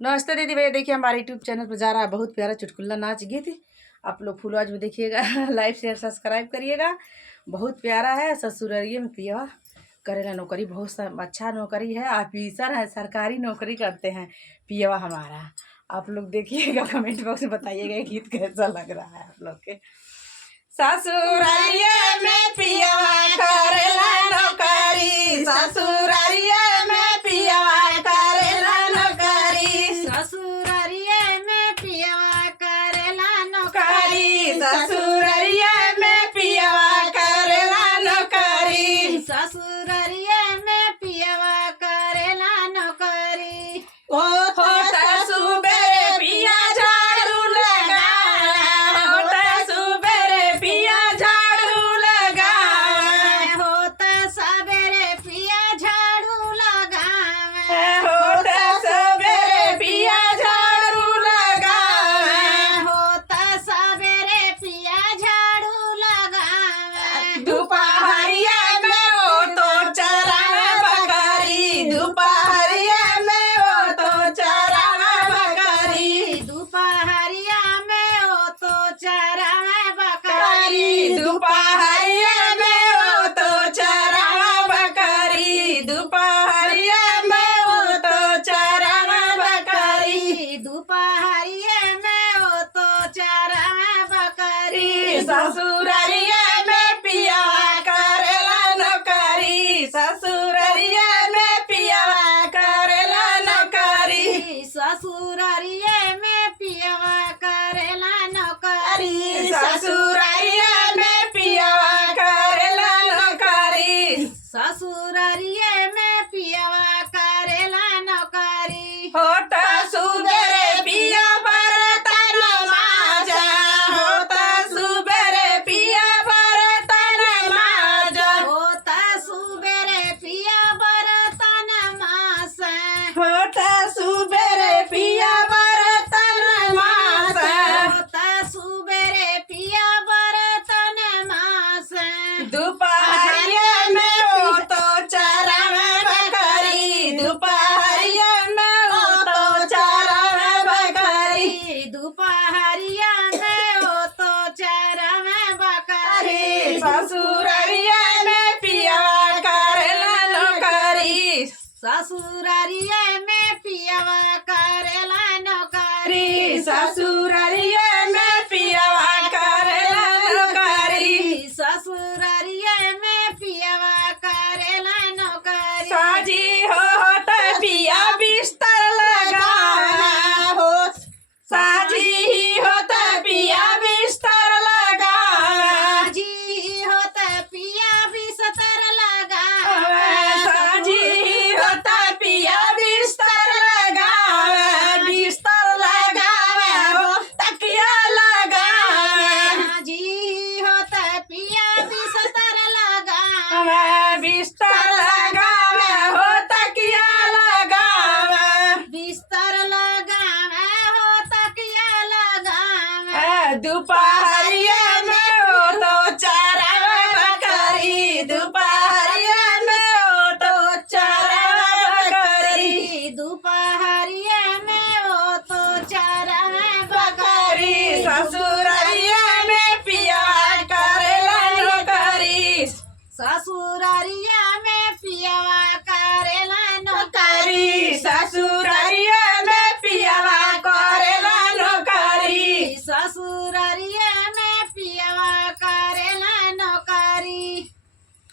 नमस्ते दीदी भैया, देखिए हमारे यूट्यूब चैनल पर जा रहा है बहुत प्यारा चुटकुला नाच गीत। आप लोग फुल आज में देखिएगा। लाइक शेयर सब्सक्राइब करिएगा। बहुत प्यारा है। ससुरारिये में पिया करेला नौकरी, बहुत अच्छा नौकरी है। ऑफिसर है, सरकारी नौकरी करते हैं पियवा हमारा। आप लोग देखिएगा, कमेंट बॉक्स में बताइएगा गीत कैसा लग रहा है आप लोग के। ससुरारिये में पियवा करेला नौकरी, ससुरारिये में पियवा करेला नौकरी, ससुरारिये में पियवा करेला नौकरी, ससुरारिये में पियवा करेला नौकरी, ससुरारिये में पियवा करेला नौकरी। होता सुबेरे पिया झाड़ू लगावे, होता सुबेरे पिया झाड़ू लगावे, होता सवेरे पिया झाड़ू लगावे, होता सवेरे पिया झाड़ू लगावे, होता सवेरे पिया झाड़ू लगावे। दोपहरिया में वो तो चरावे बकरी, दोपहरिया में वो तो चरावे बकरी, दोपहरिया में वो तो चरावे बकरी, बकरी, दोपहरिया में वो तो चरावे बकरी, दोपहरिया में वो तो चरावे बकरी, दोपहरिये में वो तो चरावे बकरी। ससुरारिये में पिया करेला नौकरी, ससुरारिये में पिया करेला नौकरी, ससुरारिये में पियवा करेला नौकरी, ससुरारिये में पिया करेला नौकरी, ससुरारिये में पियवा करेला नौकरी। होता सुबेरे पिया बर्तन माजा, होता सुबेरे पिया बर्तन माजा, होता सुबेरे पिया बर्तन मासे, होता सुबेरे पिया बर्तन माजा, होता सुबेरे पिया बर्तन मासे। दोपहरिया में वो तो चरावे बकरी, दोपहरिया में वो तो चरावे बकरी, दोपहरिया में वो तो चरावे बकरी। ससुरारिया में पिया करेला नौकरी, ससुरारिये में पियवा करेला नौकरी, ससुरारिया में पिया करेला नौकरी, ससुरारिये में पियवा करेला नौकरी। साजी होता पिया बिस्तर लगावे, हो साजी होता पिया बिस्तर लगावे, जी होता पिया बिस्तर लगावे, साजी होता पिया बिस्तर लगावे, बिस्तर लगावे हो तकिया लगावे, जी होता पिया बिस्तर लगावे, बिस्तर लगावे हो तकिया लगावे, बिस्तर लगावे हो तकिया लगावे। दोपहरिया में वो तो चरावे बकरी, दोपहरिया में वो तो चरावे बकरी, दोपहरिये में वो तो चरावे बकरी, ससुरारिया में पिया करेला नौकरी, ससुरारिया में पियवा करेला नौकरी, नौकरी, ससुरारिया में पिया करेला नौकरी, ससुरारिये